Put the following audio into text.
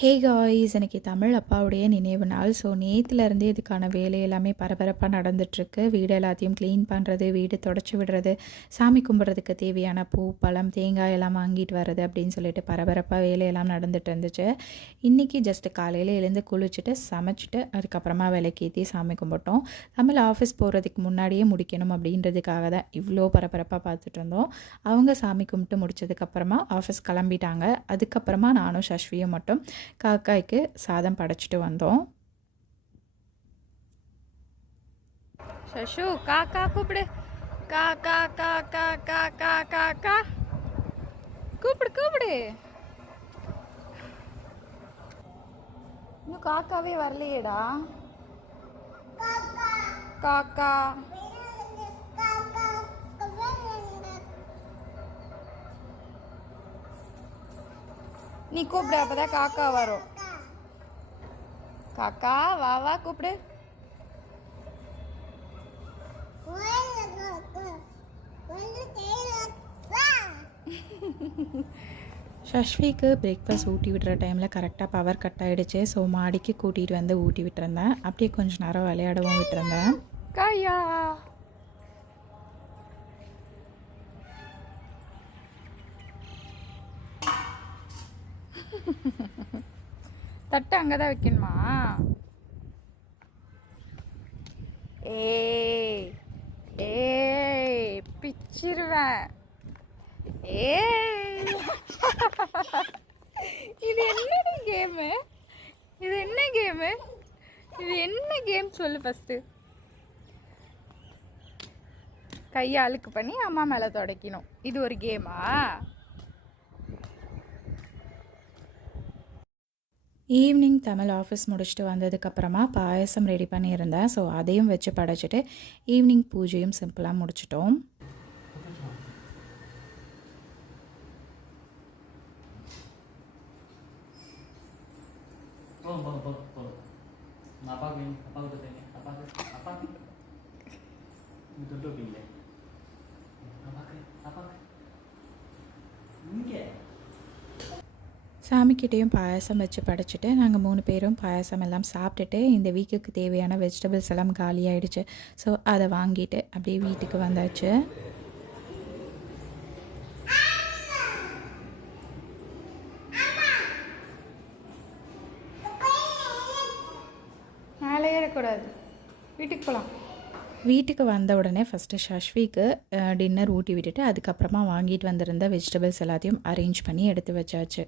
Hey guys, எனக்கு தமிழ் அப்பாவுடைய நினைவு நாள். ஸோ நேற்றுலேருந்தே இதுக்கான வேலை எல்லாமே பரபரப்பாக நடந்துட்டுருக்கு. வீடு எல்லாத்தையும் க்ளீன் பண்ணுறது, வீடு தொடச்சி விடுறது, சாமி கும்பிட்றதுக்கு தேவையான பூ பழம் தேங்காய் எல்லாம் வாங்கிட்டு வர்றது அப்படின்னு சொல்லிட்டு பரபரப்பாக வேலையெல்லாம் நடந்துட்டு இருந்துச்சு. இன்றைக்கி ஜஸ்ட்டு காலையில் எழுந்து குளிச்சுட்டு சமைச்சிட்டு அதுக்கப்புறமா விளக்கேற்றி சாமி கும்பிட்டோம். தமிழ் ஆஃபீஸ் போகிறதுக்கு முன்னாடியே முடிக்கணும் அப்படின்றதுக்காக தான் இவ்வளோ பரபரப்பாக பார்த்துட்டு இருந்தோம். அவங்க சாமி கும்பிட்டு முடிச்சதுக்கப்புறமா ஆஃபீஸ் கிளம்பிட்டாங்க. அதுக்கப்புறமா நானும் சஷ்வியும் மட்டும் காக்காய்க்கு சாதம் படைச்சிட்டு வந்தோம். சஷு காக்கா கூப்பிடு. காக்கா காக்கா காக்கா காக்கா கூப்பிடு கூப்பிடு. இன்னும் காக்காவே வரலையேடா. காக்கா நீ கூப்பிடு, அப்பதான் காக்கா வரும். காக்கா வா வா கூப்பிடு. சஷ்விக்கு பிரேக்ஃபாஸ்ட் ஊட்டி விடுற டைமில் கரெக்டாக பவர் கட் ஆகிடுச்சு. ஸோ மாடிக்கு கூட்டிகிட்டு வந்து ஊட்டி விட்டுருந்தேன். அப்படியே கொஞ்சம் நேரம் விளையாடவும் விட்டுருந்தேன். காயா தட்டு அங்கதான் வைக்கணுமா? ஏய் ஏய் பிச்சிருவேன். ஏய் இது என்ன கேமு? இது என்ன கேமு? இது என்ன கேம் சொல்லு ஃபர்ஸ்ட். கையை அழுக்கு பண்ணி அம்மா மேல துடைக்கணும். இது ஒரு கேமா? ஈவினிங் தமிழ் ஆஃபீஸ் முடிச்சுட்டு வந்ததுக்கப்புறமா பாயசம் ரெடி பண்ணியிருந்தேன். ஸோ அதையும் வச்சு படைச்சிட்டு ஈவினிங் பூஜையும் சிம்பிளாக முடிச்சிட்டோம். சாமிக்கிட்டேயும் பாயசம் வச்சு படைச்சிட்டு நாங்கள் 3 பேரும் பாயசம் எல்லாம் சாப்பிட்டுட்டு இந்த வீக்குக்கு தேவையான வெஜிடபிள்ஸ் எல்லாம் காலியாகிடுச்சு. ஸோ அதை வாங்கிட்டு அப்படியே வீட்டுக்கு வந்தாச்சு. மேலே ஏறக்கூடாது, வீட்டுக்கு போகலாம். வீட்டுக்கு வந்த உடனே ஃபஸ்ட்டு சஷ்விக்கு டின்னர் ஊட்டி விட்டுட்டு அதுக்கப்புறமா வாங்கிட்டு வந்திருந்த வெஜிடபிள்ஸ் எல்லாத்தையும் அரேஞ்ச் பண்ணி எடுத்து வச்சாச்சு.